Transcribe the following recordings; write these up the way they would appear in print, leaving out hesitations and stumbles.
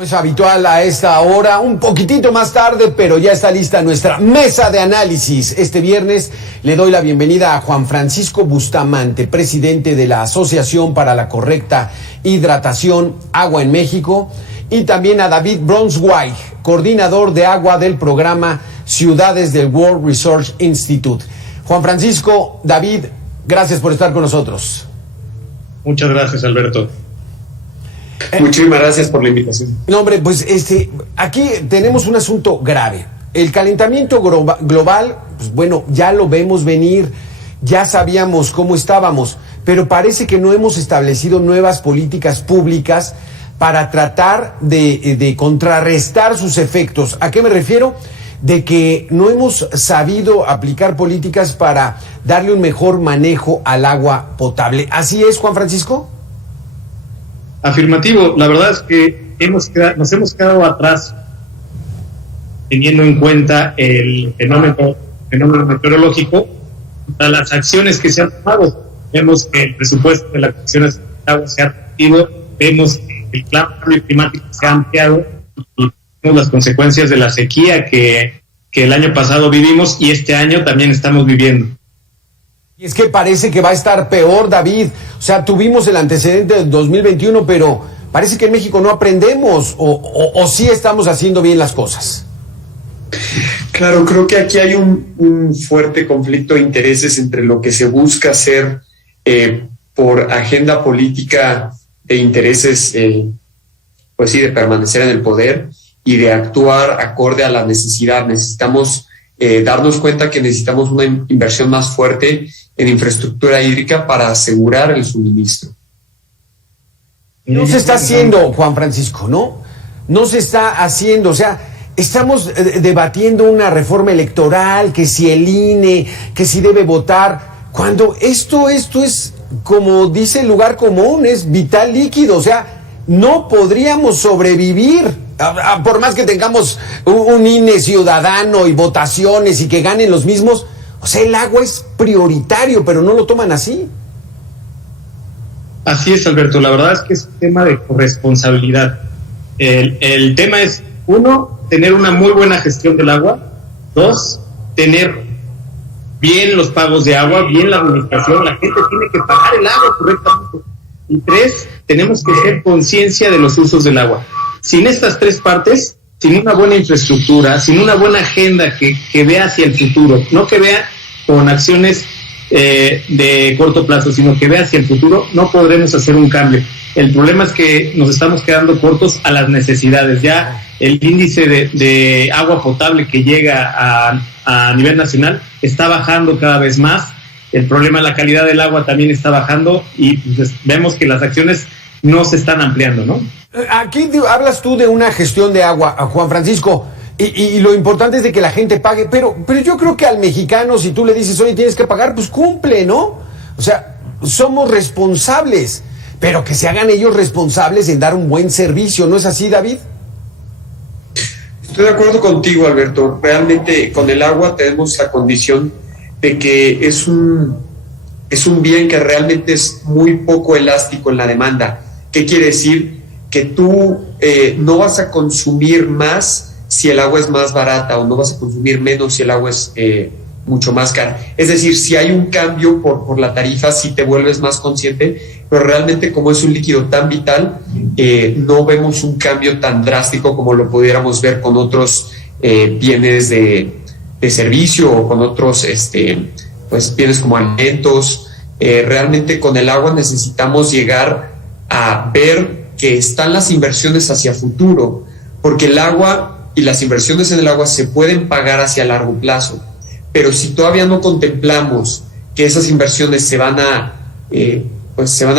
Es habitual a esta hora, un poquitito más tarde, pero ya está lista nuestra mesa de análisis. Este viernes le doy la bienvenida a Juan Francisco Bustamante, presidente de la Asociación para la Correcta Hidratación Agua en México, y también a David Bronsweig, coordinador de agua del programa Ciudades del World Resource Institute. Juan Francisco, David, gracias por estar con nosotros. Muchas gracias, Alberto. Muchísimas gracias por la invitación. No, hombre, pues aquí tenemos un asunto grave. El calentamiento global, pues bueno, ya lo vemos venir, ya sabíamos cómo estábamos, pero parece que no hemos establecido nuevas políticas públicas para tratar de contrarrestar sus efectos. ¿A qué me refiero? De que no hemos sabido aplicar políticas para darle un mejor manejo al agua potable. ¿Así es, Juan Francisco? Afirmativo, la verdad es que nos hemos quedado atrás teniendo en cuenta el fenómeno meteorológico, para las acciones que se han tomado. Vemos que el presupuesto de las acciones de agua se ha reducido, vemos que el cambio climático se ha ampliado y vemos las consecuencias de la sequía que el año pasado vivimos y este año también estamos viviendo. Y es que parece que va a estar peor, David. O sea, tuvimos el antecedente del 2021, pero parece que en México no aprendemos o sí estamos haciendo bien las cosas. Claro, creo que aquí hay un fuerte conflicto de intereses entre lo que se busca hacer por agenda política de intereses, pues sí, de permanecer en el poder y de actuar acorde a la necesidad. Necesitamos darnos cuenta que necesitamos una inversión más fuerte en infraestructura hídrica para asegurar el suministro. No se está haciendo, Juan Francisco, ¿no? No se está haciendo, o sea, estamos debatiendo una reforma electoral, que si el INE, que si debe votar, cuando esto es, como dice el lugar común, es vital líquido, o sea, no podríamos sobrevivir, por más que tengamos un INE ciudadano y votaciones y que ganen los mismos. O sea, el agua es prioritario, pero no lo toman así. Así es, Alberto. La verdad es que es un tema de corresponsabilidad. El tema es, 1, tener una muy buena gestión del agua. 2, tener bien los pagos de agua, bien la administración. La gente tiene que pagar el agua correctamente. Y 3, tenemos que hacer conciencia de los usos del agua. Sin estas 3 partes, sin una buena infraestructura, sin una buena agenda que vea hacia el futuro, no que vea con acciones de corto plazo, sino que vea hacia el futuro, no podremos hacer un cambio. El problema es que nos estamos quedando cortos a las necesidades. Ya el índice de agua potable que llega a nivel nacional está bajando cada vez más. El problema de la calidad del agua también está bajando y pues, vemos que las acciones no se están ampliando, ¿no? Aquí hablas tú de una gestión de agua, Juan Francisco, y lo importante es de que la gente pague, pero yo creo que al mexicano, si tú le dices, oye, tienes que pagar, pues cumple, ¿no? O sea, somos responsables, pero que se hagan ellos responsables en dar un buen servicio, ¿no es así, David? Estoy de acuerdo contigo, Alberto. Realmente con el agua tenemos la condición de que es un bien que realmente es muy poco elástico en la demanda. ¿Qué quiere decir? Que tú no vas a consumir más si el agua es más barata o no vas a consumir menos si el agua es mucho más cara. Es decir, si hay un cambio por la tarifa, si te vuelves más consciente, pero realmente como es un líquido tan vital, no vemos un cambio tan drástico como lo pudiéramos ver con otros bienes de servicio o con otros pues bienes como alimentos. Realmente con el agua necesitamos llegar a ver que están las inversiones hacia futuro, porque el agua y las inversiones en el agua se pueden pagar hacia largo plazo, pero si todavía no contemplamos que esas inversiones se van a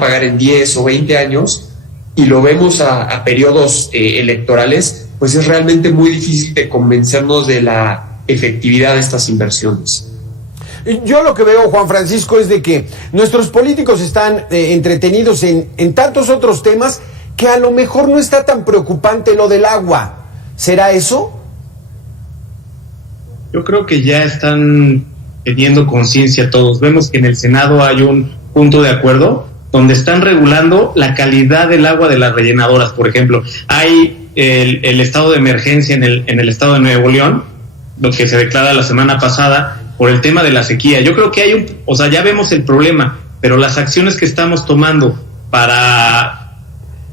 pagar en 10 o 20 años y lo vemos a periodos electorales, pues es realmente muy difícil de convencernos de la efectividad de estas inversiones. Yo lo que veo, Juan Francisco, es de que nuestros políticos están entretenidos en tantos otros temas que a lo mejor no está tan preocupante lo del agua. ¿Será eso? Yo creo que ya están teniendo conciencia todos. Vemos que en el Senado hay un punto de acuerdo donde están regulando la calidad del agua de las rellenadoras, por ejemplo. Hay el estado de emergencia en el estado de Nuevo León, lo que se declara la semana pasada, por el tema de la sequía. Yo creo que ya vemos el problema, pero las acciones que estamos tomando para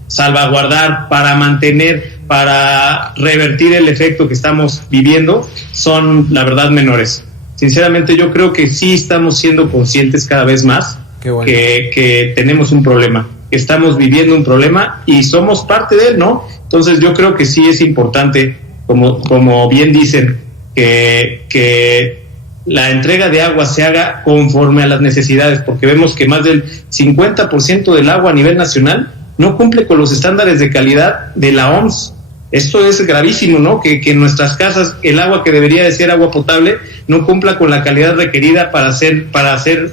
salvaguardar, para mantener, para revertir el efecto que estamos viviendo, son, la verdad, menores. Sinceramente, yo creo que sí estamos siendo conscientes cada vez más que tenemos un problema, que estamos viviendo un problema y somos parte de él, ¿no? Entonces, yo creo que sí es importante, como bien dicen, que la entrega de agua se haga conforme a las necesidades, porque vemos que más del 50% del agua a nivel nacional no cumple con los estándares de calidad de la OMS. Esto es gravísimo, ¿no? Que en nuestras casas el agua que debería de ser agua potable no cumpla con la calidad requerida para hacer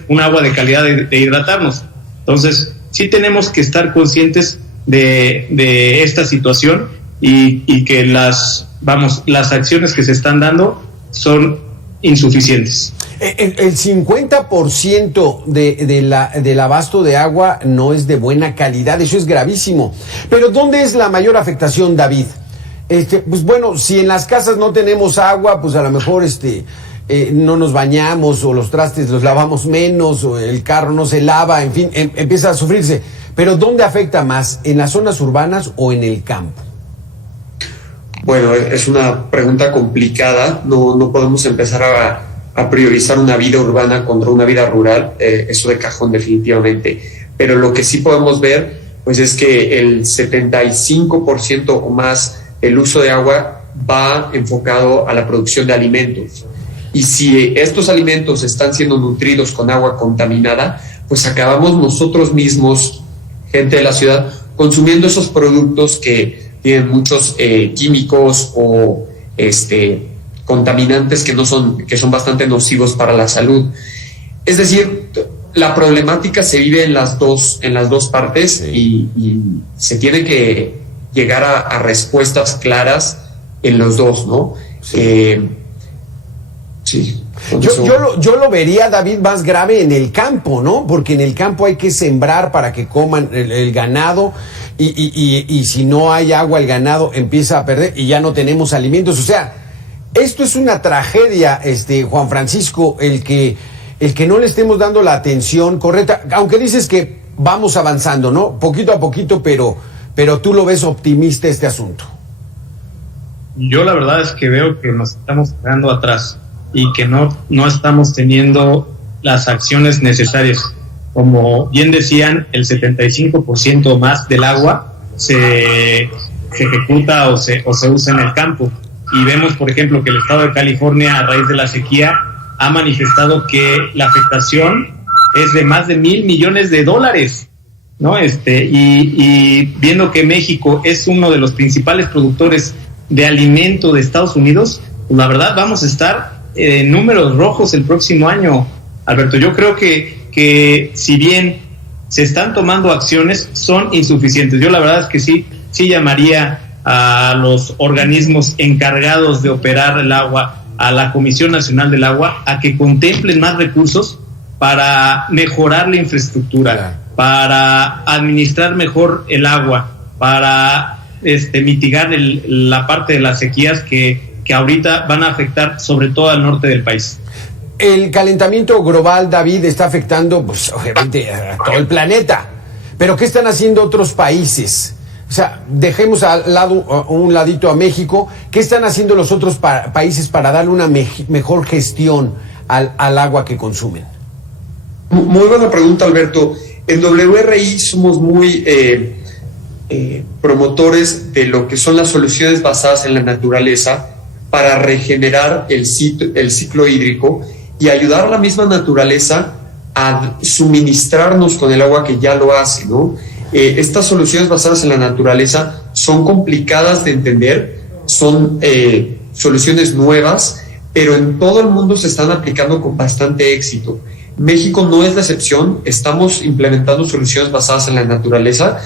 un agua de calidad de hidratarnos. Entonces, sí tenemos que estar conscientes de esta situación y que las acciones que se están dando son insuficientes. El 50% del abasto de agua no es de buena calidad, eso es gravísimo. Pero ¿dónde es la mayor afectación, David? Pues bueno, si en las casas no tenemos agua, pues a lo mejor no nos bañamos, o los trastes los lavamos menos, o el carro no se lava, en fin, empieza a sufrirse. Pero ¿dónde afecta más? ¿En las zonas urbanas o en el campo? Bueno, es una pregunta complicada. No podemos empezar a priorizar una vida urbana contra una vida rural, eso de cajón definitivamente. Pero lo que sí podemos ver, pues es que el 75% o más del uso de agua va enfocado a la producción de alimentos. Y si estos alimentos están siendo nutridos con agua contaminada, pues acabamos nosotros mismos, gente de la ciudad, consumiendo esos productos que tienen muchos químicos o contaminantes que son bastante nocivos para la salud. Es decir, la problemática se vive en las dos partes, sí. y se tiene que llegar a respuestas claras en los dos, ¿no? Sí. Yo lo vería, David, más grave en el campo, ¿no? Porque en el campo hay que sembrar para que coman el ganado, y si no hay agua, el ganado empieza a perder y ya no tenemos alimentos. O sea, esto es una tragedia, Juan Francisco, el que no le estemos dando la atención correcta, aunque dices que vamos avanzando, ¿no? Poquito a poquito, pero tú lo ves optimista este asunto. Yo la verdad es que veo que nos estamos quedando atrás y que no estamos teniendo las acciones necesarias. Como bien decían, el 75% más del agua se ejecuta o se usa en el campo. Y vemos, por ejemplo, que el estado de California, a raíz de la sequía, ha manifestado que la afectación es de más de $1,000 millones, ¿no? Y viendo que México es uno de los principales productores de alimento de Estados Unidos, pues la verdad vamos a estar en números rojos el próximo año, Alberto. Yo creo que si bien se están tomando acciones, son insuficientes. Yo la verdad es que sí llamaría a los organismos encargados de operar el agua, a la Comisión Nacional del Agua, a que contemplen más recursos para mejorar la infraestructura, para administrar mejor el agua, para mitigar la parte de las sequías que ahorita van a afectar sobre todo al norte del país. El calentamiento global, David, está afectando, pues, obviamente, a todo el planeta. Pero ¿qué están haciendo otros países? O sea, dejemos un ladito a México. ¿Qué están haciendo los otros países para darle una mejor gestión al agua que consumen? Muy buena pregunta, Alberto. En WRI somos muy promotores de lo que son las soluciones basadas en la naturaleza para regenerar el ciclo hídrico y ayudar a la misma naturaleza a suministrarnos con el agua que ya lo hace, ¿no? Estas soluciones basadas en la naturaleza son complicadas de entender, son soluciones nuevas, pero en todo el mundo se están aplicando con bastante éxito. México no es la excepción, estamos implementando soluciones basadas en la naturaleza,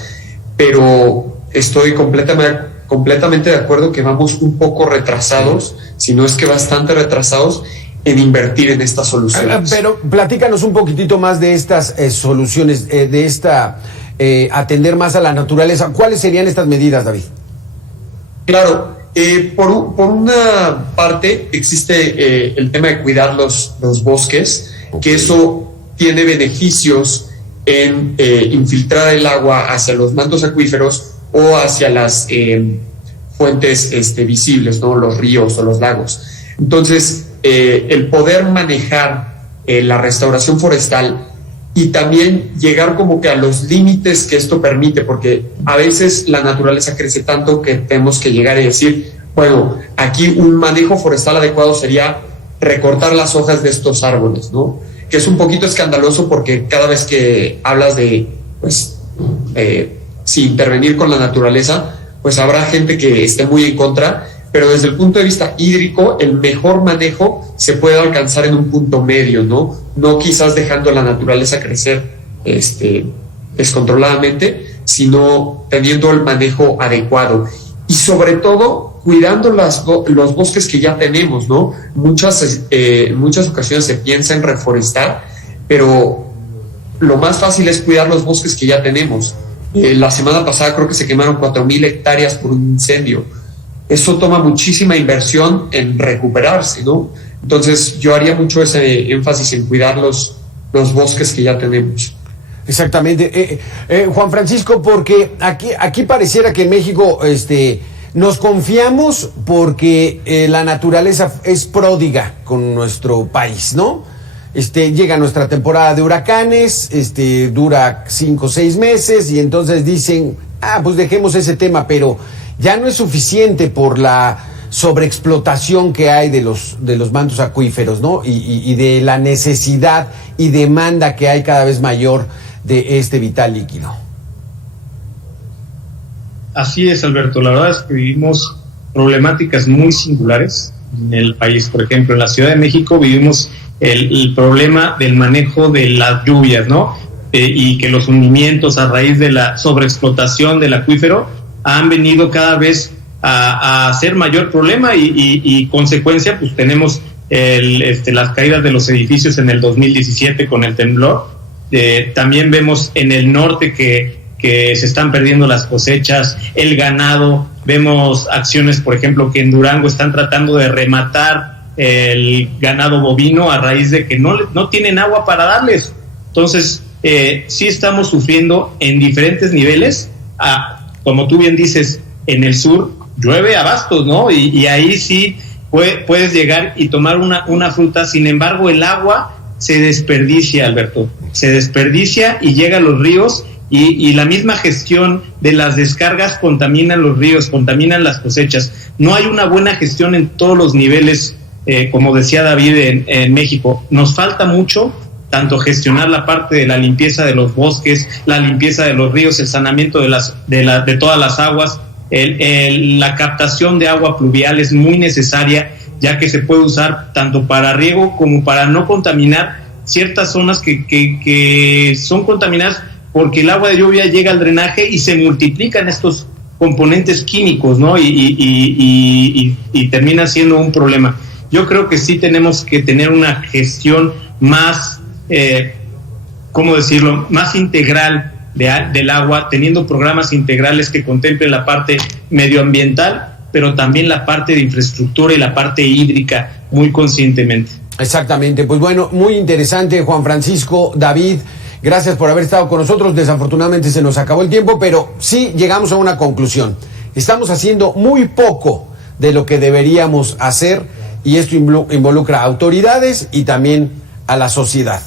pero estoy completamente de acuerdo que vamos un poco retrasados, si no es que bastante retrasados, en invertir en estas soluciones. Pero platícanos un poquitito más de estas soluciones, de atender más a la naturaleza. ¿Cuáles serían estas medidas, David? Claro, por una parte existe el tema de cuidar los bosques, que eso tiene beneficios en infiltrar el agua hacia los mantos acuíferos o hacia las fuentes visibles, ¿no? Los ríos o los lagos. Entonces, el poder manejar la restauración forestal y también llegar como que a los límites que esto permite, porque a veces la naturaleza crece tanto que tenemos que llegar y decir, bueno, aquí un manejo forestal adecuado sería recortar las hojas de estos árboles, ¿no? Que es un poquito escandaloso porque cada vez que hablas de, pues, si intervenir con la naturaleza, pues habrá gente que esté muy en contra, pero desde el punto de vista hídrico, el mejor manejo se puede alcanzar en un punto medio, ¿no? No quizás dejando a la naturaleza crecer descontroladamente, sino teniendo el manejo adecuado. Y sobre todo, cuidando los bosques que ya tenemos, ¿no? Muchas ocasiones se piensa en reforestar, pero lo más fácil es cuidar los bosques que ya tenemos. La semana pasada creo que se quemaron 4,000 hectáreas por un incendio. Eso toma muchísima inversión en recuperarse, ¿no? Entonces yo haría mucho ese énfasis en cuidar los bosques que ya tenemos. Exactamente. Juan Francisco, porque aquí pareciera que en México nos confiamos porque la naturaleza es pródiga con nuestro país, ¿no? Llega nuestra temporada de huracanes, dura 5 o 6 meses y entonces dicen, pues dejemos ese tema, pero ya no es suficiente por la sobreexplotación que hay de los mantos acuíferos, ¿no? Y de la necesidad y demanda que hay cada vez mayor de este vital líquido. Así es, Alberto. La verdad es que vivimos problemáticas muy singulares en el país. Por ejemplo, en la Ciudad de México vivimos el problema del manejo de las lluvias, ¿no? Y que los hundimientos a raíz de la sobreexplotación del acuífero han venido cada vez a ser mayor problema y consecuencia, pues tenemos las caídas de los edificios en el 2017 con el temblor. También vemos en el norte que se están perdiendo las cosechas, el ganado. Vemos acciones, por ejemplo, que en Durango están tratando de rematar el ganado bovino a raíz de que no tienen agua para darles. Entonces, sí estamos sufriendo en diferentes niveles. Como tú bien dices, en el sur llueve a bastos, ¿no? Y ahí sí puedes llegar y tomar una fruta. Sin embargo, el agua se desperdicia, Alberto. Se desperdicia y llega a los ríos y la misma gestión de las descargas contaminan los ríos, contaminan las cosechas. No hay una buena gestión en todos los niveles, como decía David, en México. Nos falta mucho, tanto gestionar la parte de la limpieza de los bosques, la limpieza de los ríos, el saneamiento de todas las aguas, la captación de agua pluvial es muy necesaria, ya que se puede usar tanto para riego como para no contaminar ciertas zonas que son contaminadas porque el agua de lluvia llega al drenaje y se multiplican estos componentes químicos, ¿no? Y termina siendo un problema. Yo creo que sí tenemos que tener una gestión más, ¿cómo decirlo?, más integral del agua, teniendo programas integrales que contemplen la parte medioambiental, pero también la parte de infraestructura y la parte hídrica muy conscientemente. Exactamente, pues bueno, muy interesante, Juan Francisco, David, gracias por haber estado con nosotros. Desafortunadamente se nos acabó el tiempo, pero sí llegamos a una conclusión. Estamos haciendo muy poco de lo que deberíamos hacer y esto involucra a autoridades y también a la sociedad.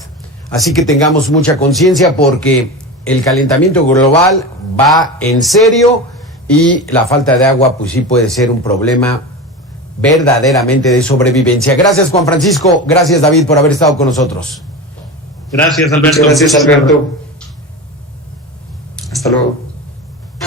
Así que tengamos mucha conciencia porque el calentamiento global va en serio y la falta de agua pues sí puede ser un problema verdaderamente de sobrevivencia. Gracias, Juan Francisco. Gracias, David, por haber estado con nosotros. Gracias, Alberto. Gracias, Alberto. Hasta luego.